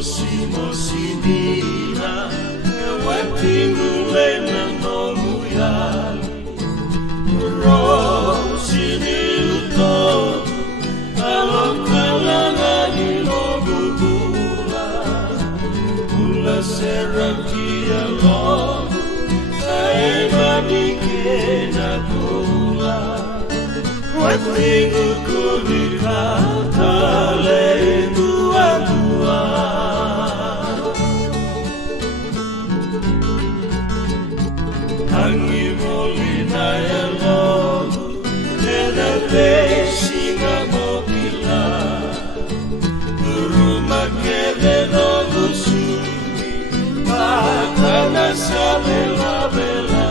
mosi dina watingule na nomuyali rosini uto alokala ni lobugula ula serakia lobu aemanike na kula watingu kulika tale dua-dua Hangi molina ya lobu Nena singa mokila Rumah kede lobu suri Makana sa bela-bela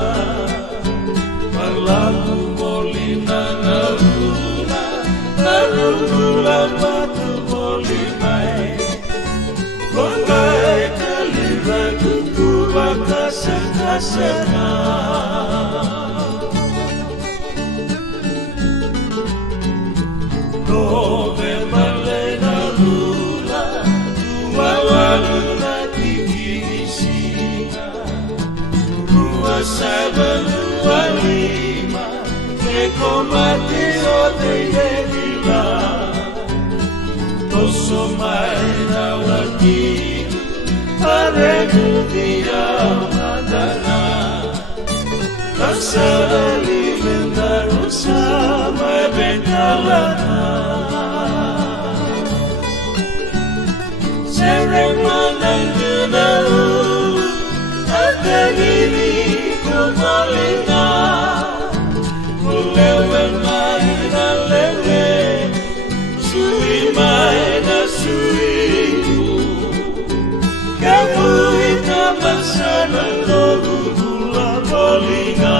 Malamu molina na luna Narugula batu molimai Kongai kalira kukuba kasana Dove malena lula Dua waluna tikini singa Dua saba dua lima Eko mati o te yedila Toso mai na wakiru Aregu dia madana Nasali lendaru sama bentalana Sereng mananguna Atagini kumalina Kulewe maina lewe Sui maina suiku Kamu ita masana logu gula bolinga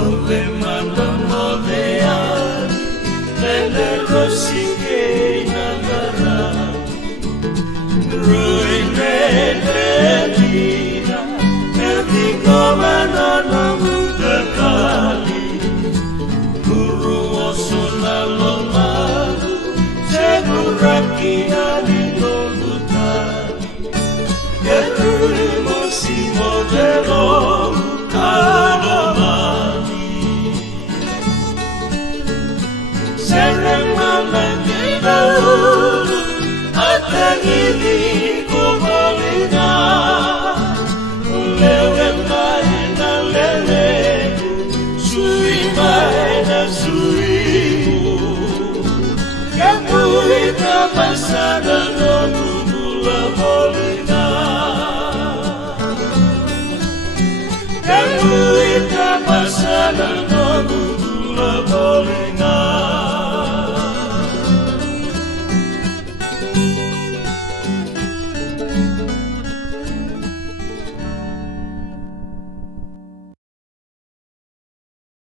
Ove manda modeani Lele rosike nangarani Ruine nedina Edi gomanana mutakali Guru osona lomalu Segurakia di lolutani Geturi mosi modelo Sereng manangina ulu Atagini kumalina Ulewe maina leleku Sui maina suiku Kamu ita masana nogu gula bolina Kamu ita masana